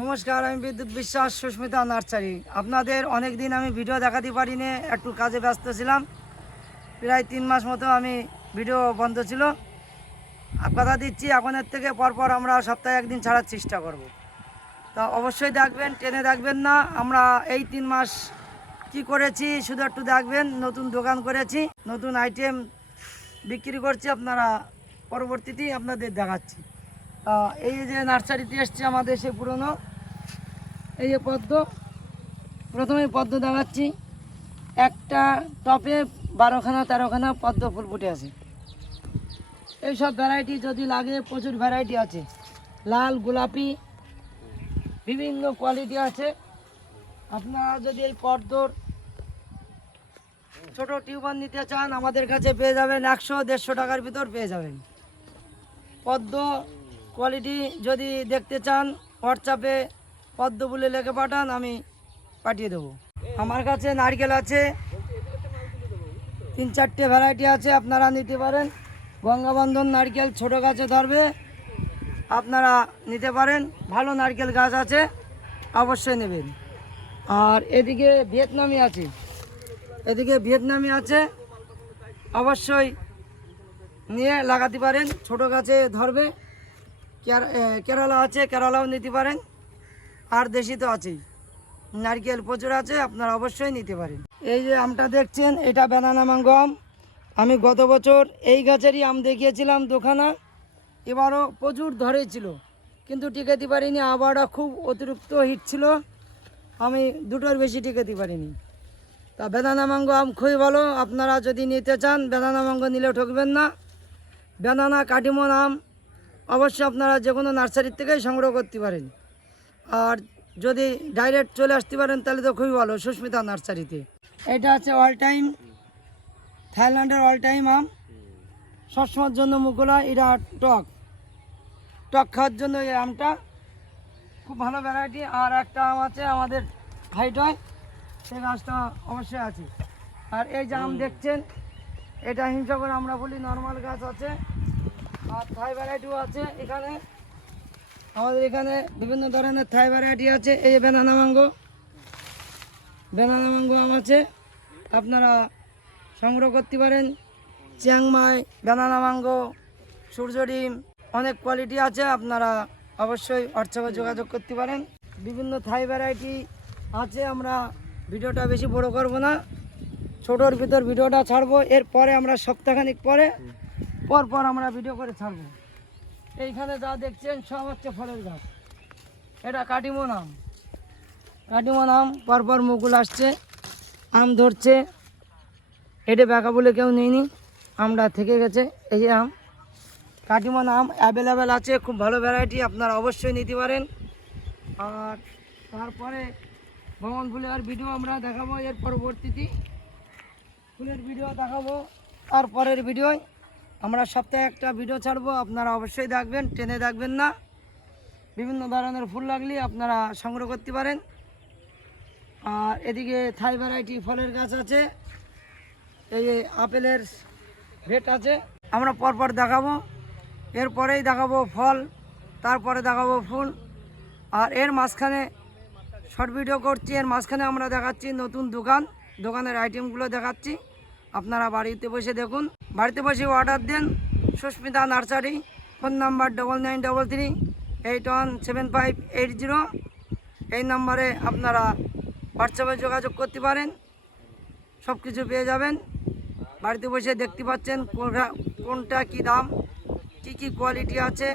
নমস্কার, আমি বিদ্যুৎ বিশ্বাস, সুস্মিতা নার্সারি। আপনাদের অনেক দিন আমি ভিডিও দেখাতে পারিনি, একটু কাজে ব্যস্ত ছিলাম। প্রায় তিন মাস মতো আমি ভিডিও বন্ধ ছিল। কথা দিচ্ছি এখনের থেকে পরপর আমরা সপ্তাহে একদিন ছাড়ার চেষ্টা করব। তা অবশ্যই দেখবেন, টেনে দেখবেন না, আমরা এই তিন মাস কি করেছি, শুধু একটু দেখবেন, নতুন দোকান করেছি, নতুন আইটেম বিক্রি করছি, আপনারা পরবর্তীতেই আপনাদের দেখাচ্ছি। এই যে নার্সারিতে এসছে আমাদের সে পুরনো। এই যে পদ্ম। প্রথমে পদ্ম দেখাচ্ছি। একটা টপে বারোখানা, তেরোখানা পদ্ম ফুল ফুটে আছে। এইসব ভ্যারাইটি যদি লাগে, প্রচুর ভ্যারাইটি আছে। লাল, গোলাপি, বিভিন্ন কোয়ালিটি আছে। আপনারা যদি এই পদ্মর ছোট টিউবার নিতে চান, আমাদের কাছে পেয়ে যাবেন একশো, দেড়শো টাকার ভিতর পেয়ে যাবেন। পদ্ম কোয়ালিটি যদি দেখতে চান হোয়াটসঅ্যাপে পদ্ম বলে লেখে পাঠান, আমি পাঠিয়ে দেবো। আমার কাছে নারকেল আছে, তিন চারটে ভ্যারাইটি আছে, আপনারা নিতে পারেন। গঙ্গাবন্ধন নারকেল ছোট গাছে ধরবে, আপনারা নিতে পারেন। ভালো নারকেল গাছ আছে, অবশ্যই নেবেন। আর এদিকে ভিয়েতনামি আছে, এদিকে ভিয়েতনামি আছে, অবশ্যই নিয়ে লাগাতে পারেন। ছোট গাছে ধরবে। কেরালা আছে, কেরালাও নিতে পারেন। আর দেশি তো আছেই। নারকেল প্রচুর আছে, আপনারা অবশ্যই নিতে পারেন। এই যে আমটা দেখছেন, এটা বেনানা ম্যাঙ্গো আম। গত বছর এই গাছেরই আম দেখিয়েছিলাম দোকানা। এবারও প্রচুর ধরেছিল। কিন্তু টিকাতে পারিনি, আবহাওয়াটা খুব অতিরিক্ত হিট ছিল। আমি দুটোর বেশি টিকাতে পারিনি। তা বেদানা ম্যাঙ্গো আম খুবই ভালো। আপনারা যদি নিতে চান বেদানা ম্যাঙ্গো নিলে ঠকবেন না। বেদানা কাটিমন আম অবশ্যই আপনারা যে কোনো নার্সারির থেকেই সংগ্রহ করতে পারেন। আর যদি ডাইরেক্ট চলে আসতে পারেন, তাহলে তো খুবই ভালো, সুস্মিতা নার্সারিতে। এটা আছে অল টাইম থাইল্যান্ডের অল টাইম আম। সবসময়ের জন্য মুকুলা এটা টক। টক খাওয়ার জন্য এই আমটা খুব ভালো ভ্যারাইটি আর একটা আম আছে আমাদের হাইট হয়, সেই গাছটা অবশ্যই আছে। আর এই যে আম দেখছেন, এটা হিমসাগর আমরা বলি নর্মাল গাছ আছে। আর থাই ভ্যারাইটিও আছে। এখানে আমাদের এখানে বিভিন্ন ধরনের থাই ভ্যারাইটি আছে। এই বেনানা ম্যাঙ্গো বেনানা ম্যাঙ্গো আম আছে। আপনারা সংগ্রহ করতে পারেন। চিয়াংমাই বেনানা ম্যাঙ্গো সূর্য ডিম, অনেক কোয়ালিটি আছে। আপনারা অবশ্যই হোয়াটসঅ্যাপে যোগাযোগ করতে পারেন। বিভিন্ন থাই ভ্যারাইটি আছে। আমরা ভিডিওটা বেশি বড় করব না। ছোটোর ভিতর ভিডিওটা ছাড়বো। এরপরে আমরা সপ্তাহখানিক পরে পর পর আমরা ভিডিও করে ছাড়বো। এইখানে যা দেখছেন, সব হচ্ছে ফলের গাছ। এটা কাটিমন আম কাটিমন আম পরপর মুকুল আসছে, আম ধরছে। এটা বেকা বলে কেউ নেয়নি, আমটা থেকে গেছে, এই যে আম। কাটিমন আম অ্যাভেলেবেল আছে, খুব ভালো ভ্যারাইটি আপনারা অবশ্যই নিতে পারেন। আর তারপরে ভ্রমণ ফুলের ভিডিও আমরা দেখাবো এর পরবর্তীতে। ফুলের ভিডিও দেখাবো, তারপরের ভিডিওয় আমরা সপ্তাহে একটা ভিডিও ছাড়বো, আপনারা অবশ্যই দেখবেন ট্রেনে দেখবেন না। বিভিন্ন ধরনের ফুল লাগলে আপনারা সংগ্রহ করতে পারেন। আর এদিকে থাই ভ্যারাইটি ফলের গাছ আছে, এই আপেলের ভেট আছে। আমরা পরপর দেখাবো, এরপরেই দেখাবো ফল, তারপরে দেখাবো ফুল। আর এর মাঝখানে শর্ট ভিডিও করছি, এর মাঝখানে আমরা দেখাচ্ছি নতুন দোকান, দোকানের আইটেমগুলো দেখাচ্ছি। আপনারা বাড়িতে বসে দেখুন। বাড়িতে বসে অর্ডার দেন। Susmita nursery phone number double nine double three eight one seven five eight zero এই নাম্বারে আপনারা হোয়াটসঅ্যাপে যোগাযোগ করতে পারেন সব কিছু পেয়ে যাবেন। বাড়িতে বসে দেখতে পাচ্ছেন কোনটা কোনটা কী দাম, কি কি কোয়ালিটি আছে।